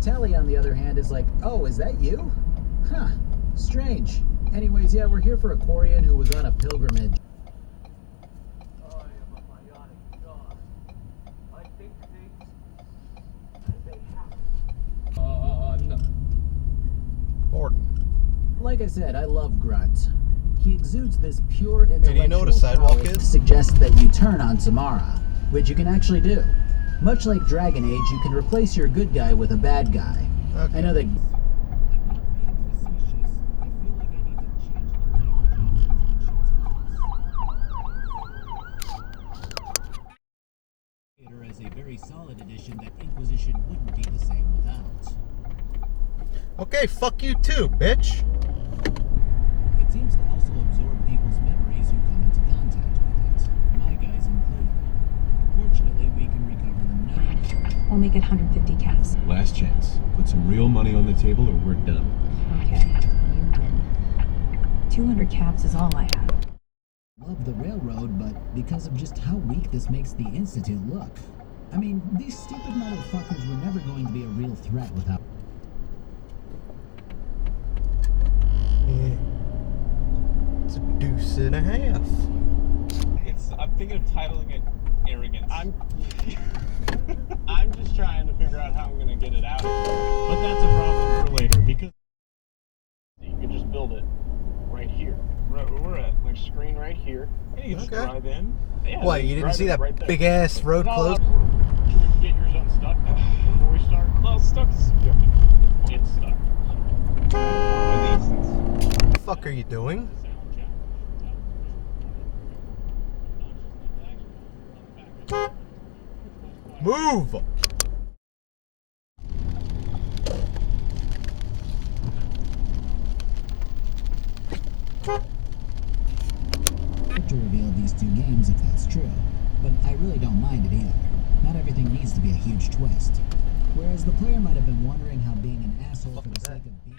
Tally, on the other hand, is like, oh, is that you? Huh, strange. Anyways, yeah, we're here for a Quarian who was on a pilgrimage. I am a bionic god. I think things as they happen. Gordon. Like I said, I love Grunt. He exudes this pure intellectual Hey, do you know what a sidewalk prowess is? Suggests that you turn on Samara, which you can actually do. Much like Dragon Age, you can replace your good guy with a bad guy. Okay. I know that... as a very solid addition that Inquisition wouldn't be the same without. Okay, fuck you too, bitch. It seems to also absorb people's memories who come into contact with it, my guys included. Fortunately, we can recover them now. I'll make it 150 caps. Last chance. Put some real money on the table or we're done. Okay, you win. 200 caps is all I have. Love the railroad, but because of just how weak this makes the Institute look. I mean, these stupid motherfuckers were never going to be a real threat without... Yeah. It's a deuce and a half. I'm thinking of titling it Arrogance. I'm just trying to figure out how I'm going to get it out. But that's a problem for later, because You can just build it right here. Right where we're at. Like screen right here. And you can just Okay. drive in. Yeah, What, then you didn't drive see in that right there. big ass road No, closed? Should we get yours unstuck before we start? Well, stuck is subjective. It's stuck. At least What the fuck are you doing? Move! To reveal these two games if that's true, but I really don't mind it either. Not everything needs to be a huge twist. Whereas the player might have been wondering how being an asshole for the sake of being...